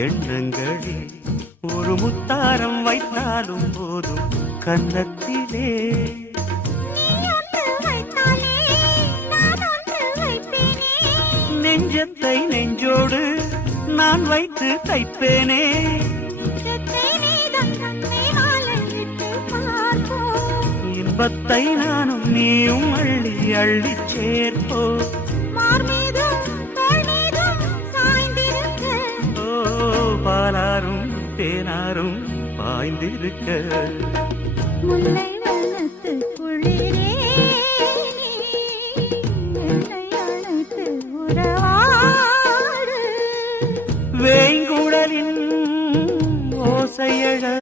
எண்ணங்களில் ஒரு முத்தாரம் வைத்தாலும் போதும் கன்னத்திலே நெஞ்சத்தை நெஞ்சோடு நான் வைத்து தைப்பேனே. இன்பத்தை நானும் நீயும் அள்ளி அள்ளி சேர்ப்போ. ஓ பாலாரும் தேனாரும் பாய்ந்திருக்க முல்லை